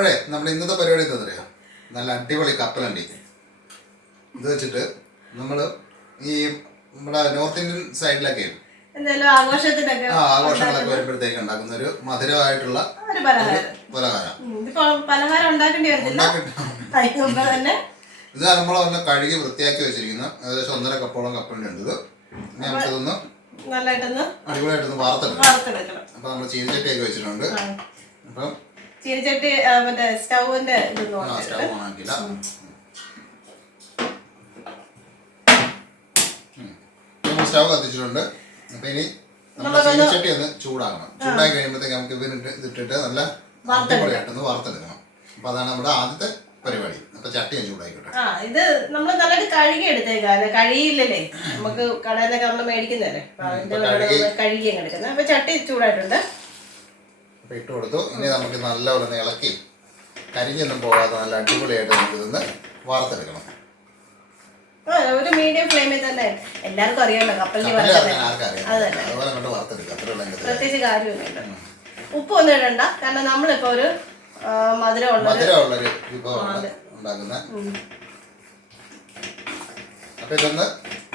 അപ്പോഴേ നമ്മുടെ ഇന്നത്തെ പരിപാടി എന്താ പറയുക, നല്ല അടിപൊളി കപ്പലണ്ടി. ഇത് വെച്ചിട്ട് നമ്മൾ ഈ നമ്മുടെ നോർത്ത് ഇന്ത്യൻ സൈഡിലൊക്കെ ആഘോഷങ്ങളൊക്കെ വരുമ്പോഴത്തേക്ക് ഉണ്ടാക്കുന്ന ഒരു മധുരമായിട്ടുള്ള പലഹാരം. ഇത് നമ്മൾ ഒന്ന് കഴുകി വൃത്തിയാക്കി വെച്ചിരിക്കുന്ന ഏകദേശം 1.5 കപ്പോളം കപ്പലണ്ടി ഉണ്ട്. ഇത് നമുക്കിതൊന്ന് അടിപൊളിയായിട്ടൊന്ന് വാർത്തെടുക്കണം. അപ്പൊ നമ്മൾ ചീനിച്ചട്ടിയൊക്കെ വെച്ചിട്ടുണ്ട്. അപ്പം ചീനിച്ചട്ടി സ്റ്റൗവിന്റെ സ്റ്റൗ ഓണാക്കില്ല. സ്റ്റൗ കത്തിച്ചിട്ടുണ്ട്. അപ്പൊ ഇനി നമ്മുടെ ചീനിച്ചട്ടി ഒന്ന് ചൂടാക്കണം. ചൂടായി കഴിയുമ്പോഴത്തേക്ക് നമുക്ക് ഇതിട്ടിട്ട് നല്ല അടിപൊളിയായിട്ടൊന്ന് വാർത്തെടുക്കണം. അപ്പൊ അതാണ് നമ്മുടെ ആദ്യത്തെ പരിപാടി. അപ്പൊ ചട്ടി ഞാൻ ചൂടായിക്കോട്ടെ. ഇത് നമ്മൾ നല്ലതായിട്ട് കഴുകി എടുത്തേക്കാ, കഴിയില്ലല്ലേ നമുക്ക് കടയിലൊക്കെ നമ്മൾ മേടിക്കുന്നല്ലേ, കഴുകി എടുക്കുന്നത്. അപ്പൊ ചട്ടി ചൂടായിട്ടുണ്ട്, ഇട്ട് കൊടുത്തു. ഇനി നമുക്ക് നല്ലപോലെ ഇളക്കി കരിഞ്ഞൊന്നും പോകാതെ നല്ല അടിപൊളിയായിട്ട് നമുക്ക് ഇതൊന്ന് വാർത്തെടുക്കണം. ഒരു മീഡിയം ഫ്ലെയിമിൽ തന്നെ. എല്ലാവർക്കും അറിയാമല്ലോ കപ്പലിന് പ്രത്യേകിച്ച് കാര്യമൊന്നുമില്ല. ഉപ്പൊന്നും ഇടണ്ട, കാരണം നമ്മളിപ്പോ ഒരു മധുരമുള്ളൊരു വിഭവമാണ് ഉണ്ടാക്കുന്ന. അപ്പൊ ഇതൊന്ന്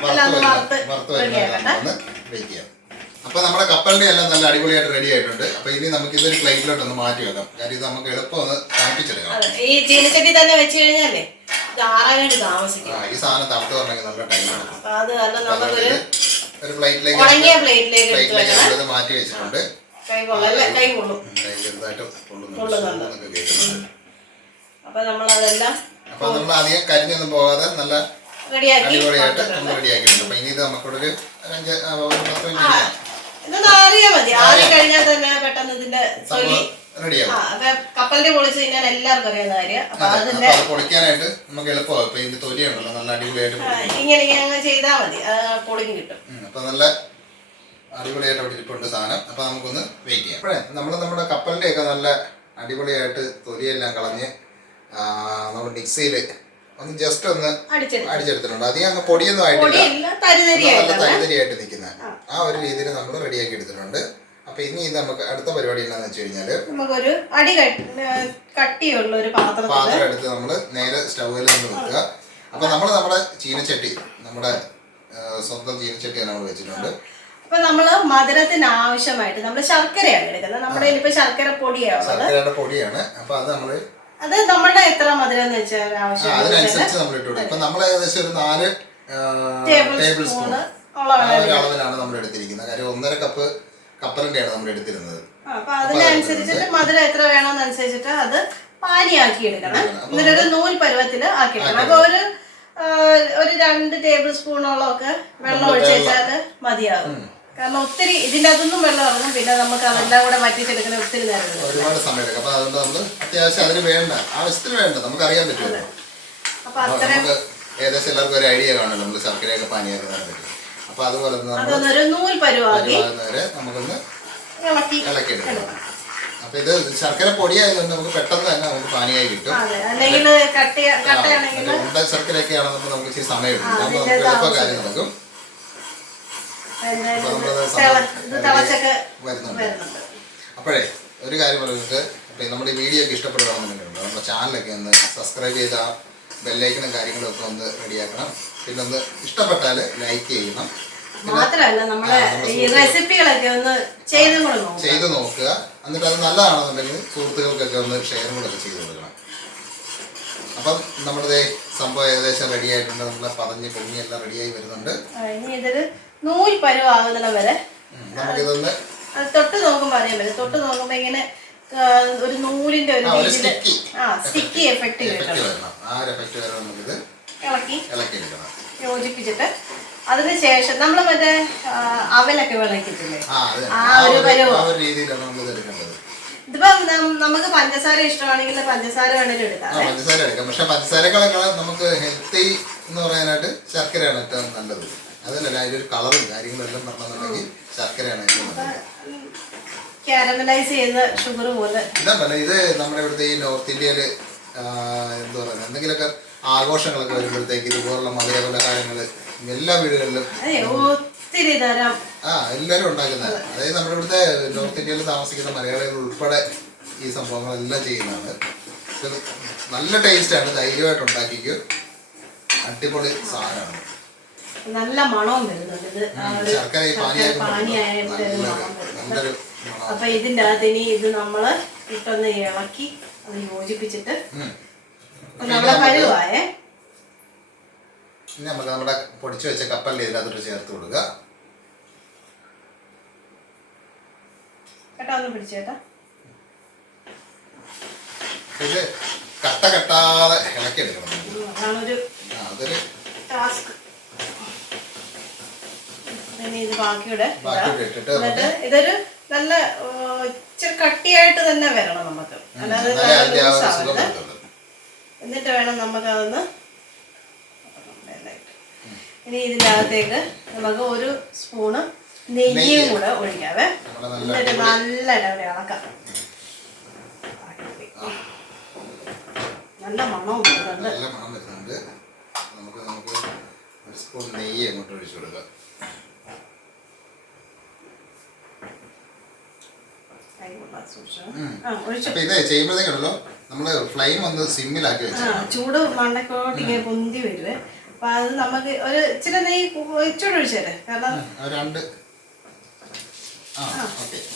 വറുത്ത് വെക്കുക. അപ്പൊ നമ്മുടെ കപ്പലിന്റെ എല്ലാം നല്ല അടിപൊളിയായിട്ട് റെഡി ആയിട്ടുണ്ട്. അപ്പൊ ഇനി നമുക്ക് ഇതൊരു പ്ലേറ്റിലോട്ട് ഒന്ന് മാറ്റി വെക്കാം. കാര്യം ഇത് നമുക്ക് എളുപ്പം ഒന്ന് തണുപ്പിച്ചെടുക്കണം. ഈ ചീനച്ചട്ടി തന്നെ വെച്ച് കഴിഞ്ഞാലേ ഈ സാധനം തണുത്ത് പറഞ്ഞെങ്കിൽ നല്ല ടൈമാണ്. ഒരു പ്ലേറ്റിലേക്ക് മാറ്റി വെച്ചിട്ടുണ്ട്. അപ്പൊ നമ്മൾ അധികം കരിഞ്ഞൊന്നും പോകാതെ നല്ല അടിപൊളിയായിട്ട് നമ്മൾ റെഡിയാക്കിയിട്ടുണ്ട്. അപ്പൊ ഇനി ഇത് നമുക്കൊരു 10 മിനിറ്റ് അറിയാൻ മതി. ആദ്യം കഴിഞ്ഞാൽ തന്നെ പെട്ടെന്ന് ഇതിന്റെ കപ്പലിന്റെ പൊളിച്ച് കഴിഞ്ഞാൽ എല്ലാവർക്കും അറിയാവുന്ന കാര്യം. പൊളിക്കാനായിട്ട് നമുക്ക് എളുപ്പമാണ്. ഇപ്പൊ ഇതിന്റെ തൊലിയുണ്ടല്ലോ നല്ല അടിപൊളിയായിട്ട് ഇങ്ങനെ ചെയ്താൽ മതി, പൊളിഞ്ഞ് കിട്ടും. അപ്പൊ നല്ല അടിപൊളിയായിട്ട് അവിടെ ഇരിപ്പുണ്ട് സാധനം. അപ്പൊ നമുക്കൊന്ന് വെയിറ്റ് ചെയ്യാം. അപ്പോഴേ നമ്മുടെ കപ്പലിന്റെ ഒക്കെ നല്ല അടിപൊളിയായിട്ട് തൊലിയെല്ലാം കളഞ്ഞ് നമ്മൾ മിക്സിയിൽ ഒന്ന് ജസ്റ്റ് ഒന്ന് അടിച്ചെടുത്തിട്ടുണ്ട്. അധികം അങ്ങ് പൊടിയൊന്നും ആയിട്ടില്ല, നല്ല തരിതരിയായിട്ട് നിൽക്കുന്ന ആ ഒരു രീതിയിൽ നമ്മൾ റെഡിയാക്കി എടുത്തിട്ടുണ്ട്. അപ്പൊ ഇനി ഇത് നമുക്ക് അടുത്ത പരിപാടി എന്താണെന്ന് വെച്ച് കഴിഞ്ഞാല് നമുക്കൊരു അടി കട്ടിയുള്ള ഒരു പാത്രം എടുത്ത് നമ്മള് നേരെ സ്റ്റൗവിൽ നിന്ന് വെക്കുക. അപ്പൊ നമ്മുടെ ചീനച്ചട്ടി, നമ്മുടെ സ്വന്തം ചീനച്ചട്ടി നമ്മൾ വെച്ചിട്ടുണ്ട്. അപ്പൊ നമ്മള് മധുരത്തിന് ആവശ്യമായിട്ട് നമ്മള് ശർക്കരയാണ് എടുക്കുന്നത്. നമ്മുടെ ഇപ്പൊ ശർക്കര ശർക്കരയുടെ പൊടിയാണ്. അപ്പൊ അത് നമ്മള് നമ്മുടെ എത്ര മധുരം വെച്ചാൽ അതിനനുസരിച്ച് നമ്മൾ ഇട്ടു. ഇപ്പൊ നമ്മൾ ഏകദേശം ഒരു 4 ടേബിൾ സ്പൂൺ അളവിലാണ് നമ്മൾ എടുത്തിരിക്കുന്നത്. കാര്യം 1.5 കപ്പ് കപ്പലിന്റെയാണ് നമ്മൾ എടുത്തിരുന്നത്. അപ്പൊ അതിനനുസരിച്ചിട്ട് മധുരം എത്ര വേണമെന്നനുസരിച്ചിട്ട് അത് പാനിയാക്കി എടുക്കണം. എന്നിട്ടൊരു നൂൽ പരുവത്തില് ആക്കി എടുക്കണം. അപ്പൊ ഒരു 2 ടേബിൾ സ്പൂണോളം ഒക്കെ വെള്ളം ഒഴിച്ച് വെച്ചാല് മതിയാകും. കാരണം ഒത്തിരി ഇതിന്റെ അതൊന്നും വെള്ളം ഇറങ്ങും, പിന്നെ നമുക്ക് അതെല്ലാം കൂടെ വറ്റിച്ചെടുക്കുന്ന ഒത്തിരി നേരം ഒരുപാട് സമയം. അപ്പൊ അതുകൊണ്ട് നമ്മൾ അത്യാവശ്യം അതിന് വേണ്ട ആവശ്യത്തിന് വേണ്ട നമുക്ക് അറിയാൻ പറ്റുമല്ലോ. അപ്പൊ അത്രയും ഏകദേശം എല്ലാവർക്കും ഒരു ഐഡിയ കാണുമല്ലോ നമ്മൾ ശർക്കരയൊക്കെ പാനിയാക്കാൻ പറ്റും. അപ്പൊ അതുപോലെ അതൊന്നൊരു നൂൽ പരുവാക്കി നമുക്കൊന്ന് ഇളക്കിയെടുക്കണം. അപ്പൊ ഇത് ശർക്കര പൊടിയായതുകൊണ്ട് നമുക്ക് പെട്ടെന്ന് തന്നെ നമുക്ക് പാനിയായി കിട്ടും. ഉണ്ട ശർക്കരയൊക്കെ ആണെന്നപ്പോൾ നമുക്ക് ഇച്ചിരി സമയം എടുക്കും. അപ്പൊ നമുക്ക് എളുപ്പ കാര്യം നടക്കും. അപ്പോഴേ ഒരു കാര്യം പറഞ്ഞിട്ട് നമ്മുടെ ഈ വീഡിയോ ഒക്കെ ഇഷ്ടപ്പെടുകയാണെന്നുണ്ടെങ്കിൽ നമ്മുടെ ചാനലൊക്കെ ഒന്ന് സബ്സ്ക്രൈബ് ചെയ്ത ബെല്ലൈക്കണും കാര്യങ്ങളും ഒക്കെ ഒന്ന് റെഡിയാക്കണം. പിന്നെ ഒന്ന് ഇഷ്ടപ്പെട്ടാൽ ലൈക്ക് ചെയ്യണം. മാത്രമല്ല നമ്മുടെ ഈ റെസിപ്പികളൊക്കെ ഒന്ന് ചെയ്ത് നോക്കുക. എന്നിട്ട് അത് നല്ലതാണെന്നുണ്ടെങ്കിൽ സുഹൃത്തുക്കൾക്കൊക്കെ ഒന്ന് ഷെയറും കൂടെ ഒക്കെ ചെയ്ത് കൊടുക്കണം. അപ്പം നമ്മുടെ സംഭവം ഏകദേശം റെഡി ആയിട്ടുണ്ട്. നമ്മളെ പതഞ്ഞ് പൊങ്ങി എല്ലാം റെഡിയായി വരുന്നുണ്ട്. നൂൽ പരുവാകുന്ന വരെ നമുക്കിതൊന്ന് തൊട്ട് നോക്കുമ്പോ അറിയാൻ പറ്റും. തൊട്ട് നോക്കുമ്പോ ഇങ്ങനെ ഒരു നൂലിന്റെ ഒരു സ്റ്റിക്കി എഫക്ട് ഇളക്കി യോജിപ്പിച്ചിട്ട് അതിനുശേഷം നമ്മള് മറ്റേ അവലൊക്കെ വിളക്കിട്ടില്ലേ, ആ ഒരു പരുവം. ഇതിപ്പോ നമുക്ക് പഞ്ചസാര ഇഷ്ടമാണെങ്കിൽ പഞ്ചസാര വേണമെങ്കിലും എടുക്കാം. പക്ഷെ പഞ്ചസാരകളെക്കാളും നമുക്ക് ഹെൽത്തി എന്ന് പറയാനായിട്ട് ശർക്കരയാണ് ഏറ്റവും നല്ലത്. അതല്ല അതിലൊരു കളറും കാര്യങ്ങളെല്ലാം പറഞ്ഞിട്ടുണ്ടെങ്കിൽ ശർക്കരയാണ് ഏറ്റവും നല്ലത്. കാരമലൈസ് ചെയ്യുന്ന ഷുഗർ പോലെ ഇത് നമ്മുടെ ഇവിടുത്തെ ഈ നോർത്ത് ഇന്ത്യയില് എന്താ പറയുക, എന്തെങ്കിലുമൊക്കെ ആഘോഷങ്ങളൊക്കെ വരുമ്പോഴത്തേക്ക് ഇതുപോലുള്ള മധുര പലഹാരങ്ങള് എല്ലാ വീടുകളിലും എല്ലാവരും ഉണ്ടാക്കുന്നത്. അതായത് നമ്മുടെ ഇവിടുത്തെ നോർത്ത് ഇന്ത്യയിൽ താമസിക്കുന്ന മലയാളികൾ ഉൾപ്പെടെ ഈ സംഭവങ്ങളെല്ലാം ചെയ്യുന്നതാണ്. നമുക്കത് നല്ല ടേസ്റ്റാണ്, ധൈര്യമായിട്ട് ഉണ്ടാക്കിക്കോ, അടിപൊളി സാധനമാണ്. നല്ല മണവും വരുന്നുണ്ട് ഇത്. ശർക്കര പാനിയായ നല്ലൊരു. അപ്പൊ ഇതിൻ്റെ അകത്ത് ഇനി ഇത് നമ്മള് ഇട്ടൊന്ന് ഇളക്കി അത് യോജിപ്പിച്ചിട്ട് നമ്മളെ പരുവായേ. ഇനി നമുക്ക് നമ്മുടെ പൊടിച്ചു വെച്ച കപ്പലിൽ ഇതിനകത്തോട്ട് ചേർത്ത് കൊടുക്കുക. കേട്ടാ ഒന്ന് പിടിച്ചേട്ടാ. ഇത് കട്ട കെട്ടാതെ ഇളക്കി എടുക്കണം. അതാണൊരു ടാസ്ക്. ഇത് ബാക്കിയുടെ എന്നിട്ട് ഇതൊരു നല്ല ഇച്ചിരി കട്ടിയായിട്ട് തന്നെ വരണം നമുക്ക്, അല്ലാതെ എന്നിട്ട് വേണം നമുക്ക് അതൊന്ന്. ഇനി ഇതിൻ്റെ അകത്തേക്ക് നമുക്ക് ഒരു സ്പൂണ് നെയ്യും കൂടെ ഒഴിക്കാവേ. എന്നിട്ട് നല്ലതായിട്ട് ഇളക്കാം. നല്ല മണവും വരുന്നുണ്ട്. നമുക്ക് ഒരു സ്പൂൺ നെയ്യ് അങ്ങോട്ട് ഒഴിച്ചു കൊടുക്കാം. അപ്പൊ ഇത് ചെയ്യുമ്പോഴത്തേക്കുണ്ടല്ലോ നമ്മള് ഫ്ലെയിം ഒന്ന് സിമ്മിലാക്കി വെച്ചാൽ ചൂട് മണ്ണക്കോട്ട് ഇങ്ങനെ പൊന്തി വരുവേ. അപ്പൊ അത് നമുക്ക് ഒരു ഇച്ചിരി നെയ്യ് ഇച്ചോട് ഒഴിച്ചേരെ. കാരണം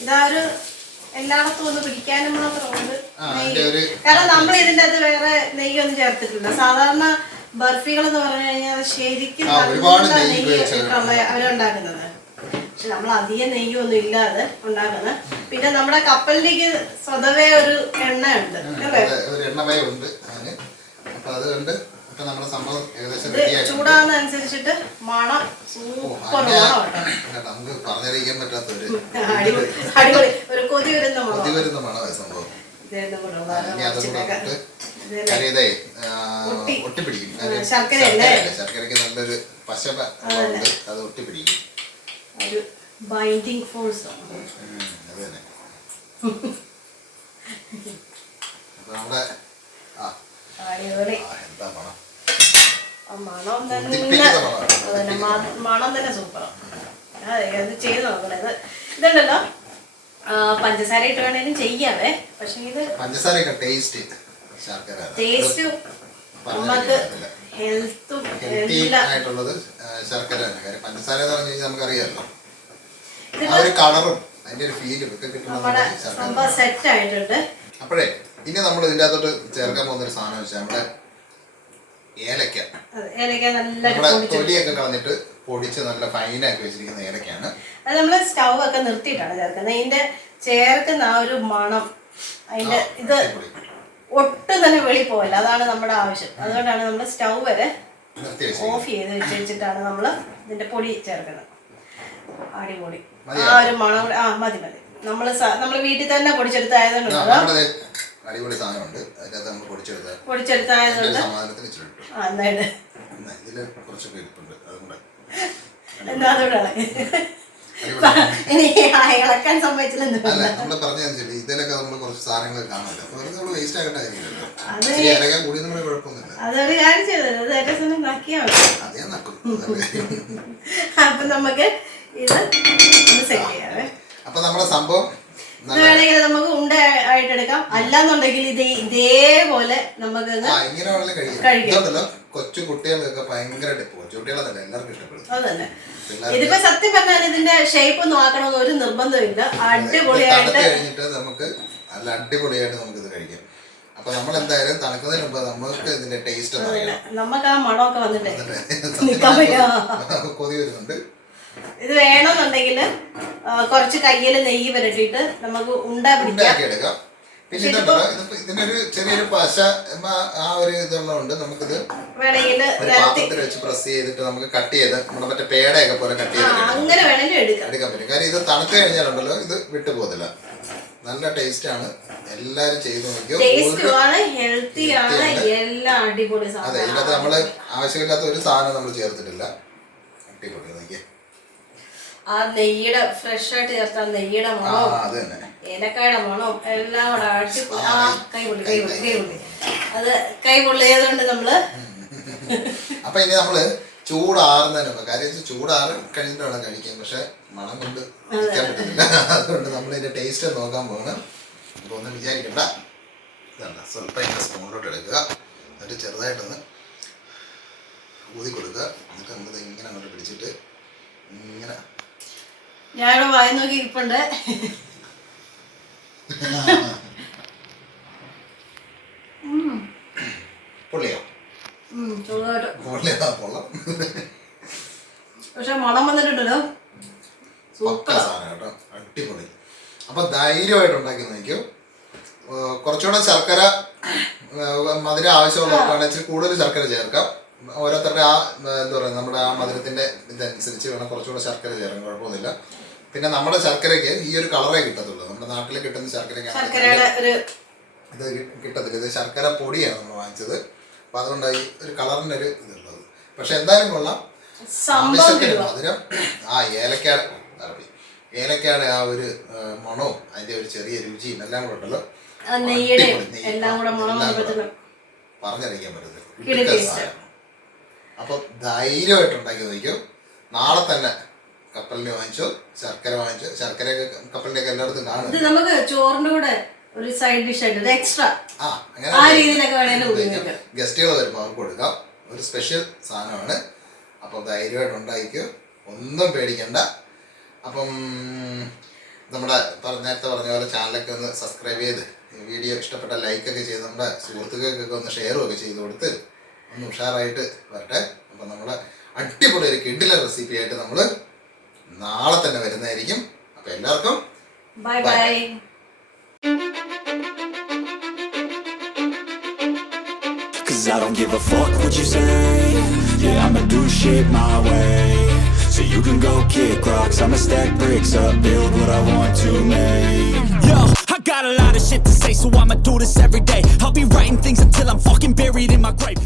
ഇതാ ഒരു എല്ലായിടത്തും ഒന്ന് പിടിക്കാനും മാത്രമുണ്ട് നെയ്യ്. കാരണം നമ്മൾ ഇതിൻ്റെ അകത്ത് വേറെ നെയ്യൊന്നും ചേർത്തിട്ടില്ല. സാധാരണ ബർഫികൾ എന്ന് പറഞ്ഞു കഴിഞ്ഞാൽ ശരിക്കും നല്ല നെയ്യ് ഇട്ടുള്ള അവരുണ്ടാക്കുന്നത്. പക്ഷെ നമ്മൾ അധികം നെയ്യൊന്നും ഇല്ലാതെ ഉണ്ടാക്കുന്നത്. പിന്നെ നമ്മുടെ കപ്പലിലേക്ക് സ്വതവേ ഒരു എണ്ണ ഉണ്ട് അല്ലേ, എണ്ണമയുണ്ട്. അപ്പൊ അതുകൊണ്ട് ചൂടാവുന്ന അനുസരിച്ചിട്ട് മണം സൂപ്പർ മണം നമുക്ക് പറഞ്ഞറിയിക്കാൻ പറ്റാത്ത അടിപൊളി ഒരു കൊതി വരുന്ന മണമാണ് സംഭവം. ഒട്ടിപ്പിടിക്കും. ശർക്കരക്ക് നല്ലൊരു പശപ്പ അത് ഒട്ടിപ്പിടിക്കും. ഒരു ബൈൻഡിങ് ഫോഴ്സ് ആണ്. അത് തന്നെ. നമ്മുടെ എന്താ മണം, മണം തന്നെ സൂപ്പറാണ്. അത് ചെയ്ത് നോക്കണം. ഇതുണ്ടല്ലോ പഞ്ചസാര ഇട്ട് വേണേലും ചെയ്യാവേ. പക്ഷെ ഇത് പഞ്ചസാര ടേസ്റ്റ് നമുക്ക് ഹെൽത്തും ആയിട്ടുള്ളത് ശർക്കര തന്നെ. കാര്യം പഞ്ചസാര എന്ന് പറഞ്ഞു കഴിഞ്ഞാൽ നമുക്കറിയാമല്ലോ, ആ ഒരു കളറും അതിന്റെ ഒരു ഫീലും ഒക്കെ കിട്ടുന്നത് സെറ്റ് ആയിട്ടുണ്ട്. അപ്പോഴേ ഇനി നമ്മൾ ഇതിൻ്റെ അകത്തോട്ട് ചേർക്കാൻ പോകുന്ന ഒരു സാധനം വെച്ചാൽ നമ്മുടെ ഏലക്ക. നമ്മുടെ തൊലിയൊക്കെ കളഞ്ഞിട്ട് പൊടിച്ച് നല്ല ഫൈനാക്കി വെച്ചിരിക്കുന്ന ഏലക്കയാണ്. അത് നമ്മൾ സ്റ്റൗ ഒക്കെ നിർത്തിയിട്ടാണ് ചേർക്കുന്നത്. അതിന്റെ ചേർക്കുന്ന ആ ഒരു മണം, അതിന്റെ ഇത് ഒട്ടും തന്നെ വെളി പോവില്ല. അതാണ് നമ്മുടെ ആവശ്യം. അതുകൊണ്ടാണ് നമ്മൾ സ്റ്റൗ വരെ ഓഫ് ചെയ്ത് വെച്ചിട്ടാണ് നമ്മൾ ഇതിന്റെ പൊടി ചേർക്കുന്നത്. അടിപൊളി ആ ഒരു മണം. മതി മതി. നമ്മൾ വീട്ടിൽ തന്നെ പൊടിച്ചെടുത്തായതുകൊണ്ടല്ലോ അടിപൊളി സാധനമുണ്ട്. അതിനകത്ത് നമ്മൾ പൊടിച്ചെടുത്തായതുകൊണ്ട് ഇതില് കുറച്ചൊക്കെ ഇരിപ്പുണ്ട്. അതുകൊണ്ട് ഇളക്കാൻ സമ്മതിച്ചില്ല. നമ്മള് പറഞ്ഞനുസരിച്ച് ഇതിലൊക്കെ നമ്മൾ കുറച്ച് സാധനങ്ങൾ കാണാമല്ലോ. നമ്മൾ വേസ്റ്റ് ആകേണ്ട കാര്യമില്ലല്ലോ. കൂടി നമ്മൾ കുഴപ്പമൊന്നുമില്ല. അതൊരു കാര്യം ചെയ്തത് അതേ നക്കും. അപ്പൊ നമുക്ക് ഇത് സെറ്റ് ചെയ്യാവേ. അപ്പൊ നമ്മുടെ സംഭവം വേണമെങ്കിൽ നമുക്ക് ഉണ്ട ആയിട്ടെടുക്കാം. അല്ലാന്നുണ്ടെങ്കിൽ ഇത് ഇതേപോലെ നമുക്ക് കഴിക്കാം. കൊച്ചു കുട്ടികൾക്കൊക്കെ ഭയങ്കര കൊച്ചുകുട്ടികളല്ല എല്ലാവർക്കും ഇഷ്ടപ്പെടും. അത് തന്നെ. ഇതിപ്പോ സത്യം പറഞ്ഞാൽ ഇതിന്റെ ഷേപ്പ് ഒന്നും ആക്കണമെന്ന് ഒരു നിർബന്ധമില്ല. അടിപൊളിയായിട്ട് കഴിഞ്ഞിട്ട് നമുക്ക് നല്ല അടിപൊളിയായിട്ട് നമുക്ക് ഇത് കഴിക്കാം. അപ്പൊ നമ്മൾ എന്തായാലും തണുക്കുന്നതിന് മുമ്പ് നമുക്ക് ഇതിന്റെ ടേസ്റ്റ് നമുക്ക് ആ മണമൊക്കെ വന്നിട്ട് കൊതി വരുന്നുണ്ട്. ഇത് വേണമെന്നുണ്ടെങ്കിൽ കുറച്ച് കയ്യിൽ നെയ്യ് പുരട്ടിയിട്ട് നമുക്ക് ഉണ്ട പിടിക്കാം. പിന്നെ ഇതിനൊരു ചെറിയൊരു പശ ആ ഒരു ഇതുള്ളതുകൊണ്ട് നമുക്കിത് വേണമെങ്കിൽ പാത്രത്തിൽ വെച്ച് പ്രസ് ചെയ്തിട്ട് നമുക്ക് കട്ട് ചെയ്ത് നമ്മുടെ മറ്റേ പേടയൊക്കെ പോലെ കട്ട് ചെയ്ത് അങ്ങനെ വേണമെങ്കിൽ എടുക്കാൻ പറ്റും. കാര്യം ഇത് തണുത്ത് കഴിഞ്ഞാലുണ്ടല്ലോ ഇത് വിട്ടു പോകുന്നില്ല. നല്ല ടേസ്റ്റ് ആണ്. എല്ലാരും ചെയ്ത് നോക്കിയോ. അതെ, ഇതിനകത്ത് നമ്മള് ആവശ്യമില്ലാത്ത ഒരു സാധനം നമ്മൾ ചേർത്തിട്ടില്ല. അടിപൊളി നോക്കിയേ. ആ നെയ്യുടെ ഫ്രഷ് ആയിട്ട് ചേർത്ത നെയ്യുടെ മണവും ഏലക്കായുടെ മണവും എല്ലാം കൂടെ അടിപൊളി. ആ കൈപൊള്ളി അത് കൈപൊള്ളിയതുകൊണ്ട് നമ്മള് അപ്പൊ ഇനി നമ്മള് ചൂടാറുന്നതിന് മുമ്പ്, കാര്യം ചൂടാറ് കഴിഞ്ഞിട്ട് വേണം കഴിക്കാൻ. പക്ഷെ മണം കൊണ്ട് കഴിക്കാൻ പറ്റുന്നില്ല. അതുകൊണ്ട് നമ്മൾ ഇതിന്റെ ടേസ്റ്റ് നോക്കാൻ പോകണം. അപ്പൊ ഒന്നും വിചാരിക്കണ്ട. ഇതാണ് സ്വല്പം ഇങ്ങനെ സ്പൂണിലോട്ട് എടുക്കുക, എന്നിട്ട് ചെറുതായിട്ടൊന്ന് ഊതി കൊടുക്കുക. എന്നിട്ട് നമ്മളിത് ഇങ്ങനെ അങ്ങോട്ട് പിടിച്ചിട്ട് ഇങ്ങനെ ഞാനിവിടെ വായി നോക്കി ഇരിപ്പുണ്ട്. പൊള്ളിയോ? ചെറുതായിട്ട് പൊള്ളിയതാ പൊള്ളം. പക്ഷെ മണം വന്നിട്ടുണ്ടല്ലോ, പക്ക സാധനം കേട്ടോ, അടിപൊളി. അപ്പം ധൈര്യമായിട്ട് ഉണ്ടാക്കി നോക്കും. കുറച്ചുകൂടെ ശർക്കര മധുരം ആവശ്യമുള്ളവർക്കാണെങ്കിൽ ഇച്ചിരി കൂടുതൽ ശർക്കര ചേർക്കാം. ഓരോരുത്തരുടെ ആ എന്താ പറയുക, നമ്മുടെ ആ മധുരത്തിൻ്റെ ഇതനുസരിച്ച് വേണം കുറച്ചുകൂടെ ശർക്കര ചേർക്കാൻ, കുഴപ്പമൊന്നുമില്ല. പിന്നെ നമ്മുടെ ശർക്കരയ്ക്ക് ഈ ഒരു കളറേ കിട്ടത്തുള്ളൂ. നമ്മുടെ നാട്ടിൽ കിട്ടുന്ന ശർക്കരയ്ക്ക് ഇത് കിട്ടത്തില്ല. ഇത് ശർക്കര പൊടിയാണ് നമ്മൾ വാങ്ങിച്ചത്. അപ്പം അതുകൊണ്ടാണ് ഈ ഒരു കളറിൻ്റെ ഒരു ഇതുള്ളത്. പക്ഷെ എന്തായാലും കൊള്ളാം. ആവശ്യത്തിന് മധുരം, ആ ഏലക്കാട് ആ ഒരു മണവും അതിൻ്റെ ഒരു ചെറിയ രുചിയും എല്ലാം കൂടെ ഉണ്ടല്ലോ, പറഞ്ഞറിയിക്കാൻ പറ്റത്തില്ല. അപ്പം ധൈര്യമായിട്ട് ഉണ്ടാക്കി നോക്കും. നാളെ തന്നെ കപ്പലിനെ വാങ്ങിച്ചോ, ശർക്കര വാങ്ങിച്ചോ. ശർക്കരയൊക്കെ കപ്പലിന്റെ ഒക്കെ എല്ലായിടത്തും കാണും. നമുക്ക് ചോറിന്റെ കൂടെ ഒരു സൈഡ് ഡിഷ് ആയിട്ട് എക്സ്ട്രാ ഗസ്റ്റുകൾ വരുമ്പോൾ അവർക്ക് കൊടുക്കാം. ഒരു സ്പെഷ്യൽ സാധനമാണ്. അപ്പം ധൈര്യമായിട്ട് ഉണ്ടാക്കിക്കോ, ഒന്നും പേടിക്കണ്ട. അപ്പം നമ്മുടെ നേരത്തെ പറഞ്ഞ പോലെ ചാനലൊക്കെ ഒന്ന് സബ്സ്ക്രൈബ് ചെയ്ത്, വീഡിയോ ഇഷ്ടപ്പെട്ട ലൈക്കൊക്കെ ചെയ്ത് നമ്മുടെ സുഹൃത്തുക്കൾക്കൊക്കെ ഒന്ന് ഷെയറും ഒക്കെ ചെയ്ത് കൊടുത്ത് ഒന്ന് ഉഷാറായിട്ട് വരട്ടെ. അപ്പം നമ്മുടെ അടിപൊളി ഒരു കിഡിലെ റെസിപ്പി ആയിട്ട് നമ്മൾ നാളെ തന്നെ വരുന്നതായിരിക്കും. അപ്പം എല്ലാവർക്കും bye bye. Cause I don't give a fuck what you say. Yeah, I'ma do shit my way. So you can go kick rocks, I'ma stack bricks up, build what I want to make. Yo, I got a lot of shit to say, so I'ma do this every day. I'll be writing things until I'm fucking buried in my grave.